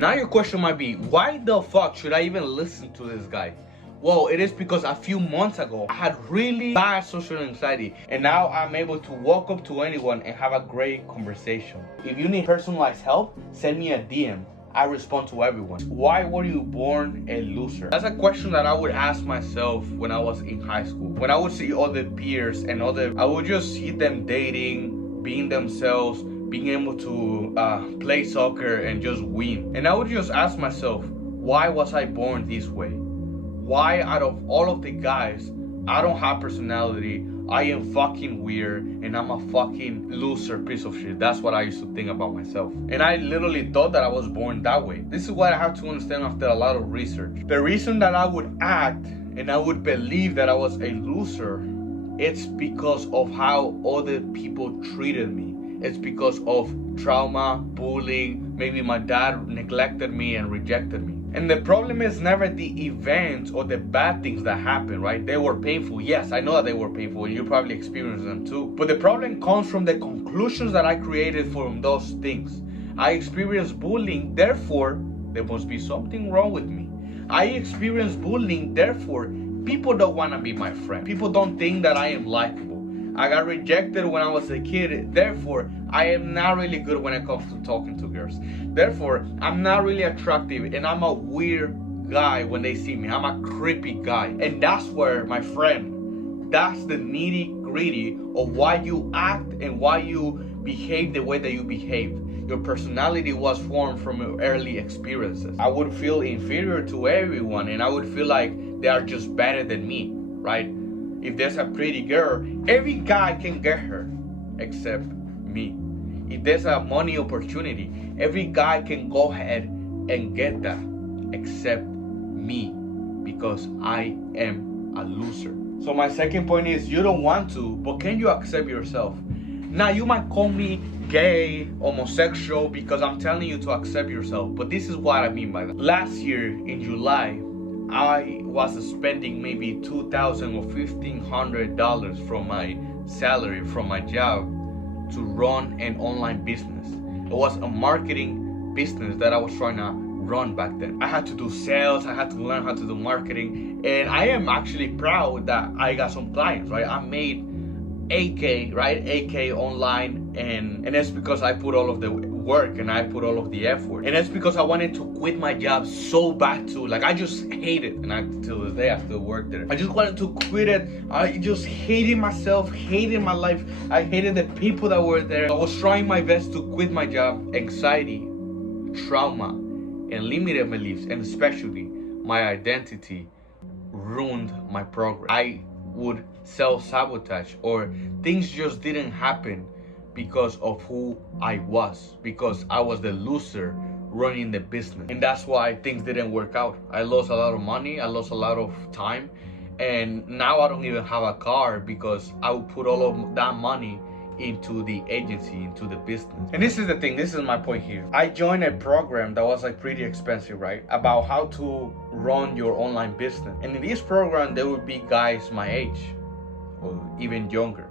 Now your question might be, why the fuck should I even listen to this guy? Well, it is because a few months ago, I had really bad social anxiety, and now I'm able to walk up to anyone and have a great conversation. If you need personalized help, send me a DM. I respond to everyone. Why were you born a loser? That's a question that I would ask myself when I was in high school. When I would see other peers and I would just see them dating, being themselves, being able to play soccer and just win. And I would just ask myself, why was I born this way? Why out of all of the guys, I don't have personality, I am fucking weird, and I'm a fucking loser piece of shit. That's what I used to think about myself. And I literally thought that I was born that way. This is what I have to understand after a lot of research. The reason that I would act and I would believe that I was a loser, it's because of how other people treated me. It's because of trauma, bullying, maybe my dad neglected me and rejected me. And the problem is never the events or the bad things that happen, right? They were painful. Yes, I know that they were painful, and you probably experienced them too. But the problem comes from the conclusions that I created from those things. I experienced bullying, therefore, there must be something wrong with me. I experienced bullying, therefore, people don't want to be my friend. People don't think that I am likable. I got rejected when I was a kid, therefore, I am not really good when it comes to talking to girls. Therefore, I'm not really attractive, and I'm a weird guy when they see me. I'm a creepy guy. And that's where, my friend, that's the nitty gritty of why you act and why you behave the way that you behave. Your personality was formed from your early experiences. I would feel inferior to everyone, and I would feel like they are just better than me, right? If there's a pretty girl, every guy can get her except me. If there's a money opportunity, every guy can go ahead and get that except me, because I am a loser. So my second point is, you don't want to, but can you accept yourself? Now you might call me gay, homosexual, because I'm telling you to accept yourself, but this is what I mean by that. Last year in July, I was spending maybe $2,000 or $1,500 from my salary, from my job, to run an online business. It was a marketing business that I was trying to run back then. I had to do sales, I had to learn how to do marketing, and I am actually proud that I got some clients, right? I made 8K, right? 8K online, and it's because I put all of the work and I put all of the effort. And it's because I wanted to quit my job so bad too. Like, I just hate it, and till this day I still work there. I just wanted to quit it. I just hated myself, hated my life. I hated the people that were there. I was trying my best to quit my job. Anxiety, trauma, and limited beliefs, and especially my identity, ruined my progress. I would self-sabotage, or things just didn't happen because of who I was, because I was the loser running the business. And that's why things didn't work out. I lost a lot of money, I lost a lot of time, and now I don't even have a car because I would put all of that money into the agency, into the business. And this is the thing, this is my point here. I joined a program that was like pretty expensive, right? About how to run your online business. And in this program, there would be guys my age or even younger.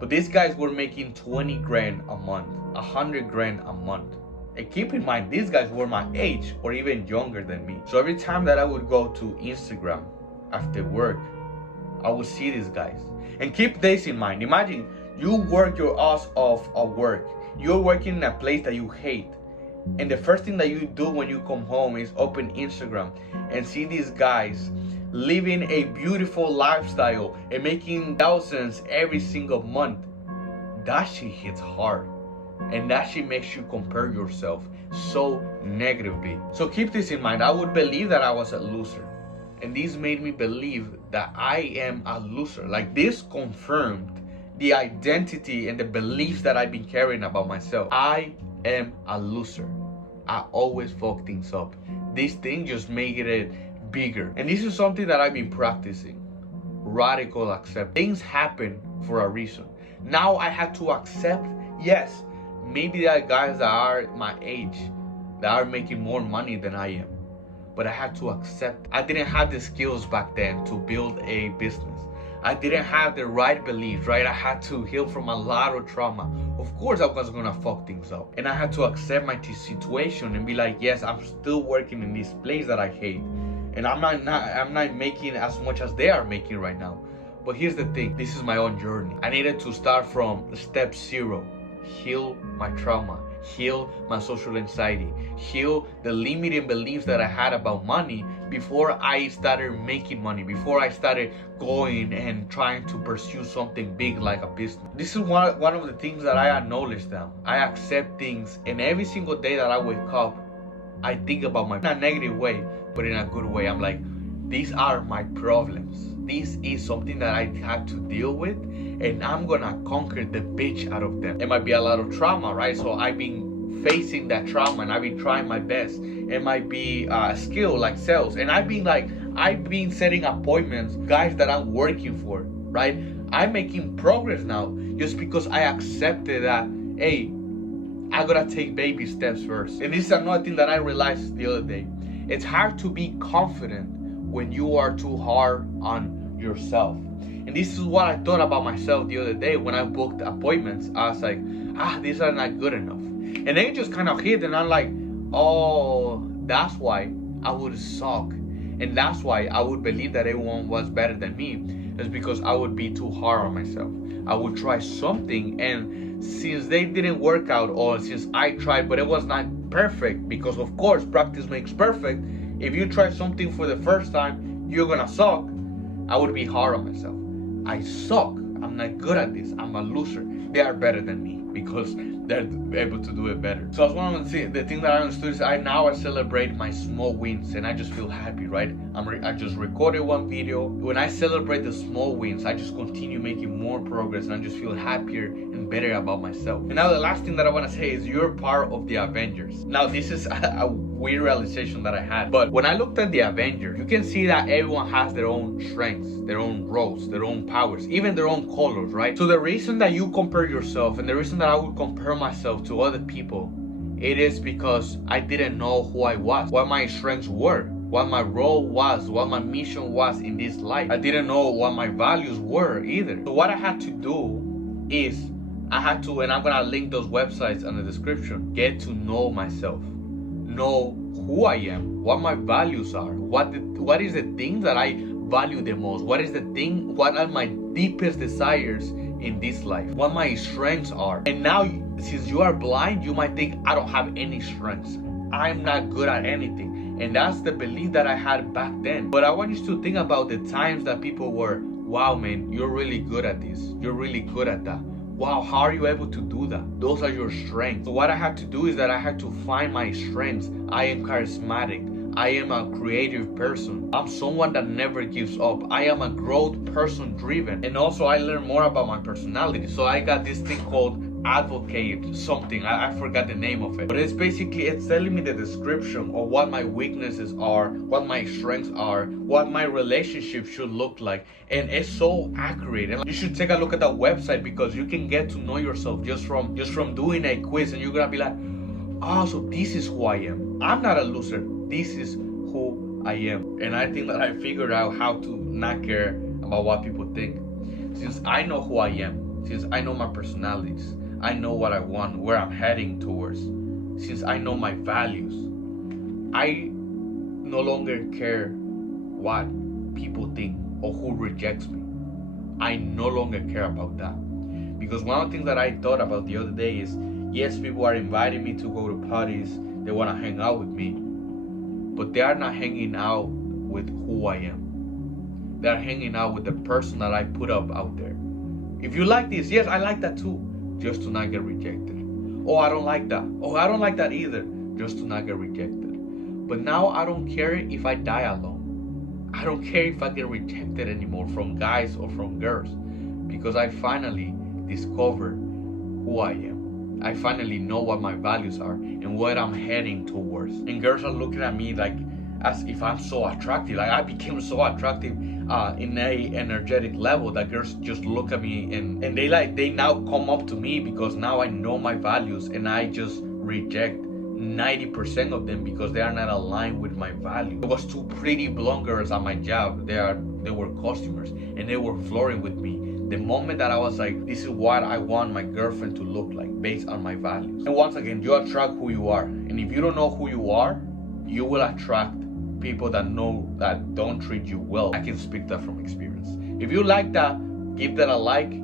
But these guys were making 20 grand a month, 100 grand a month. And keep in mind, these guys were my age or even younger than me. So every time that I would go to Instagram after work, I would see these guys. And keep this in mind. Imagine you work your ass off at work. You're working in a place that you hate. And the first thing that you do when you come home is open Instagram and see these guys living a beautiful lifestyle and making thousands every single month. That shit hits hard. And that shit makes you compare yourself so negatively. So keep this in mind. I would believe that I was a loser. And this made me believe that I am a loser. Like, this confirmed the identity and the beliefs that I've been carrying about myself. I am a loser. I always fuck things up. This thing just made it bigger. And this is something that I've been practicing. Radical accept. Things happen for a reason. Now I have to accept, yes, maybe there are guys that are my age that are making more money than I am. But I had to accept. I didn't have the skills back then to build a business. I didn't have the right beliefs, right? I had to heal from a lot of trauma. Of course I was gonna fuck things up. And I had to accept my situation and be like, yes, I'm still working in this place that I hate. And I'm not making as much as they are making right now. But here's the thing, this is my own journey. I needed to start from step 0. Heal my trauma, heal my social anxiety, heal the limiting beliefs that I had about money before I started making money, before I started going and trying to pursue something big like a business. This is one of the things that I acknowledge now. I accept things, and every single day that I wake up, I think about my, in a negative way, but in a good way. I'm like, these are my problems. This is something that I had to deal with, and I'm gonna conquer the bitch out of them. It might be a lot of trauma, right? So I've been facing that trauma and I've been trying my best. It might be a skill like sales, and I've been setting appointments, guys that I'm working for, right? I'm making progress now just because I accepted that, hey, I gotta take baby steps first. And this is another thing that I realized the other day. It's hard to be confident when you are too hard on yourself. And this is what I thought about myself the other day when I booked appointments. I was like, these are not good enough. And then it just kind of hit, and I'm like, oh, that's why I would suck. And that's why I would believe that everyone was better than me. It's because I would be too hard on myself. I would try something, and since they didn't work out, or since I tried but it was not perfect, because of course practice makes perfect. If you try something for the first time, you're gonna suck. I would be hard on myself. I suck. I'm not good at this. I'm a loser. They are better than me because they're able to do it better. So I was one of the thing that I understood is I celebrate my small wins, and I just feel happy, right? I just recorded one video. When I celebrate the small wins, I just continue making more progress, and I just feel happier and better about myself. And now the last thing that I want to say is you're part of the Avengers. Now this is a weird realization that I had, but when I looked at the Avengers, you can see that everyone has their own strengths, their own roles, their own powers, even their own colors, right? So the reason that you compare yourself, and the reason that I would compare myself to other people, it is because I didn't know who I was, what my strengths were, what my role was, what my mission was in this life. I didn't know what my values were either. So what I had to do is I had to, and I'm gonna link those websites in the description, get to know myself, know who I am, what my values are, what is the thing that I value the most, what are my deepest desires in this life, what my strengths are. And now, since you are blind, you might think I don't have any strengths, I'm not good at anything. And that's the belief that I had back then. But I want you to think about the times that people were, wow man, you're really good at this, you're really good at that. Wow, how are you able to do that? Those are your strengths. So what I had to do is that I had to find my strengths. I am charismatic. I am a creative person. I'm someone that never gives up. I am a growth person driven. And also I learned more about my personality. So I got this thing called advocate something. I forgot the name of it. But it's telling me the description of what my weaknesses are, what my strengths are, what my relationship should look like. And it's so accurate. And you should take a look at that website, because you can get to know yourself just from doing a quiz, and you're gonna be like, oh, so this is who I am. I'm not a loser. This is who I am. And I think that I figured out how to not care about what people think. Since I know who I am, since I know my personalities, I know what I want, where I'm heading towards, since I know my values, I no longer care what people think or who rejects me. I no longer care about that. Because one of the things that I thought about the other day is, yes, people are inviting me to go to parties, they want to hang out with me, but they are not hanging out with who I am. They're hanging out with the person that I put up out there. If you like this, yes, I like that too, just to not get rejected. Oh, I don't like that. Oh, I don't like that either, just to not get rejected. But now I don't care if I die alone. I don't care if I get rejected anymore from guys or from girls, because I finally discovered who I am. I finally know what my values are and what I'm heading towards. And girls are looking at me like as if I'm so attractive. Like I became so attractive in a energetic level that girls just look at me and they now come up to me because now I know my values, and I just reject 90% of them because they are not aligned with my value. There was two pretty blonde girls at my job. They were customers and they were flirting with me. The moment that I was like, this is what I want my girlfriend to look like based on my values. And once again, you attract who you are. And if you don't know who you are, you will attract people that don't treat you well. I can speak that from experience. If you like that, give that a like.